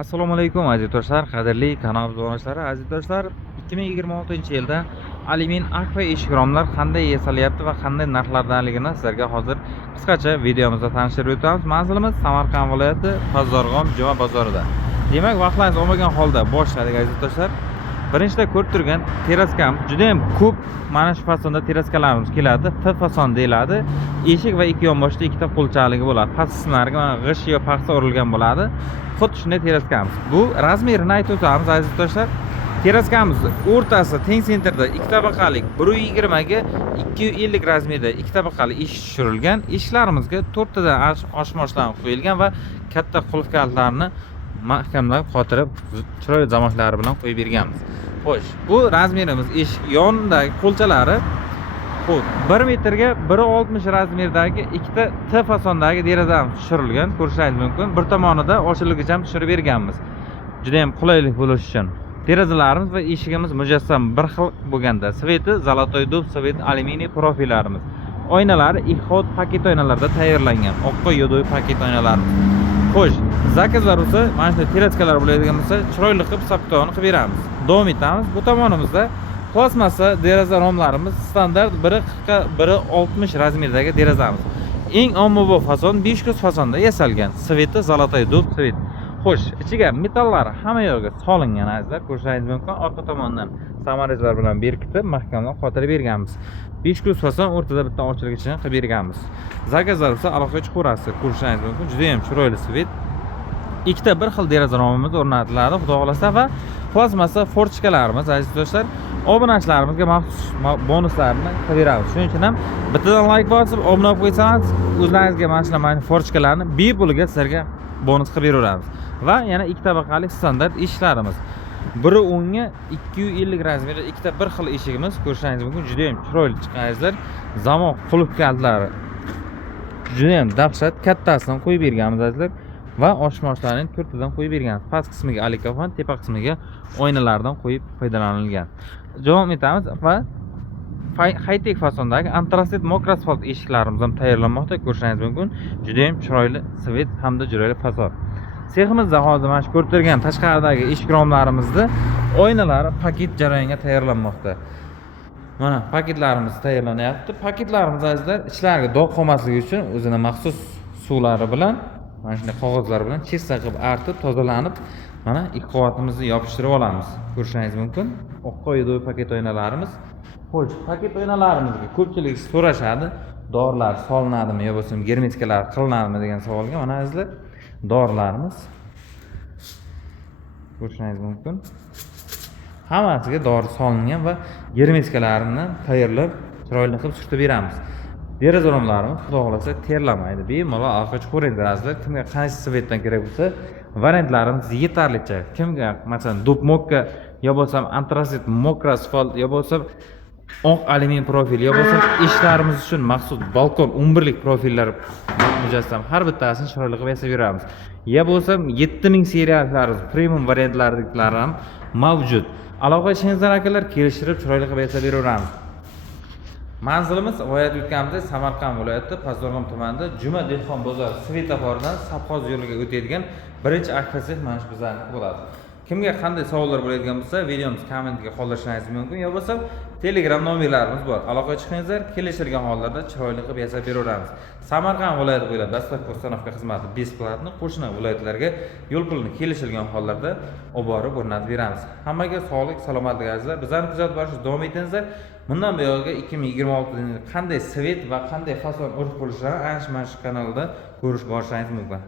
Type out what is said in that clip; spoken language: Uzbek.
Assalomu alaykum aziz do'stlar, qadrli kanal obunachilari. Aziz do'stlar, 2026-yilda alyumin akfa eshik romlar qanday yasalyapti va qanday narxlardaligini sizlarga hozir qisqacha videomizda tanishtirib o'tamiz. Manzilimiz Samarqand viloyati Pazarg'om juma bozorida. Demak, vaqtlaringiz olmagan holda boshladik aziz do'stlar. Birinchida ko'rib turgan teraskamiz juda ham ko'p mana shu fasonda teraskalarimiz keladi. F fason deyiladi. Eshik va ikki yonboshda ikkita qo'lchaqligi bo'ladi. Past qismlariga g'isht yo paxsa urilgan bo'ladi. Xuddi shunday teraskamiz. Bu razmerini aytib o'tamiz aziz do'stlar. Teraskamiz o'rtasi teng sentrda ikki tabaqali 120 ga 250 razmerda ikki tabaqali eshik tushirilgan. Eshiklarimizga 4 tadan oshmoshdan qo'yilgan va katta qulf kalitlarni mahkamlab qotirib chiroyli zamoqlari bilan qo'yib berganmiz. Xo'sh, bu razmerimiz eshik yonidagi qo'lchalari 1 metrga 1.60 razmerdagi ikkita T fasondagi derazamiz tushirilgan. Ko'rishingiz mumkin. Bir tomonida ochilgicham tushirib berganmiz. Juda ham qulaylik bo'lishi uchun. Derazalarimiz va eshigimiz mujassam bir xil bo'lganda, sveti zolotoy dub, svet alyuminiy profillarimiz. Oynalari ikhod paket oynalarda tayyorlangan. Oqqa yo'doy paket oynalarimiz. Xo'sh, zakazlar bo'lsa, mana shunday teraskalar bo'ladigan bo'lsa, chiroyli qilib saptoni qilib beramiz. Davom etamiz. Bu tomonimizda plastmassa deraza romlarimiz standart 1.40 1.60 razmerdagi derazamiz. Eng ommabop fason 500 fasonda yasalgan. Sveti zolotoy dub svet. Xo'sh, ichiga metallari hamma yo'g'iga solingan azizlar. Ko'rishingiz mumkin. Orqa tomondan samarajlar bilan berkitib, mahkamlab qotirib berganmiz. 500 fason o'rtada bitta ochilgichini qilib berganmiz. Zakazlar esa aloqa chuqurasi. Ko'rishingiz mumkin. Juda ham chiroyli svet. Ikkita bir xil deraza romimiz o'rnatiladi, xudo xolasa, va plastmassa forchkalarimiz aziz do'stlar, obunachilarimizga maxsus bonuslarni qilib beramiz. Shuning uchun ham bittadan like bosib, obuna bo'lib qo'ysangiz, o'zlaringizga mana shu forchkalarni bepulga sizlarga bonus qilib beraveramiz. Va yana ikki tabaqali standart eshiklarimiz. Biri 10 ga 250 razmerda ikkita bir xil eshigimiz. Ko'rishingiz mumkin, juda ham chiroyli chiqqan azizlar. Zamoq qulf kalitlari juda ham dahshat, kattasini qo'yib berganmiz azizlar. Va oshmoshlarning to'rtidan qo'yib berganmiz. Past qismiga alikafon, tepa qismiga oynalardan qo'yib foydalanilgan. Davom etamiz va high-tech fasondagi antrasit mokr asfalt eshiklarimiz ham tayyorlanmoqda. Ko'rishingiz mumkin, juda ham chiroyli svet hamda chiroyli fason. Seximizda hozir mana shu ko'rib turgan tashqaridagi eshik romlarimizni oynalari paket jarayonga tayyorlanmoqda. Mana paketlarimiz tayyorlanyapti. Paketlarimiz azizlar ichlariga dog' qolmasligi uchun o'zini maxsus suvlari bilan mana shunday qog'ozlar bilan chista qilib artib, tozalanib, mana ikki qavatimizni yopishtirib olamiz. Ko'rishingiz mumkin. Oqqa yo'doy paket oynalarimiz. Xo'sh, paket oynalarimizga ko'pchilik so'rashadi, dorilar solinadimi yo bo'lmasam germetikalar qilinadimi degan savolga mana azizlar, dorilarimiz ko'rishingiz mumkin. Hammasiga dori solingan va germetikalarni tayyorlab, chiroyli qilib surtib beramiz. Deraza romlarimiz xudo xolasa terlamaydi. Bemalol orqacha qo'yinglar azizlar. Kimga qaysi svetdan kerak bo'lsa, variantlarimiz yetarlicha. Kimga masalan dub mokka yo bo'lsam antrasit mokr asfalt yo bo'lsam oq alyumin profil yo bo'lsam eshiklarimiz uchun maxsus balkon 11 lik profillar mujassam har bittasini chiroyli qilib yasab beramiz. Ya bo'lsam 7000 seriyalarimiz premium variantlaridagilar ham mavjud. Aloqa qilishingizlar akalar, kelishtirib chiroyli qilib yasab beraveramiz. Manzilimiz viloyat yutganimizda Samarqand viloyati Pazarg'om tumanida Juma dehqon bozor svetofordan Sapxoz yo'liga o'tadigan birinchi akfasi mana shu bizlarniki bo'ladi. Kimga qanday savollar bo'ladigan bo'lsa, videomiz kommentga qoldirishingiz mumkin yo bo'lsa Telegram nomerlarimiz bor. Aloqa chiqingizlar, kelishilgan hollarda chiroyli qilib yasab beraveramiz. Samarqand viloyati bo'ylab dastlabki postanovka xizmati besplatni, qo'shni viloyatlarga yo'l pulini kelishilgan hollarda olib borib o'rnatib beramiz. Hammaga sog'lik, salomatlik azizlar. Bizlarni kuzatib borishni davom etingizlar. Bundan buyog'iga 2026 qanday svet va qanday fason urf bo'lishlarini ana shu kanalda ko'rish borishingiz mumkin.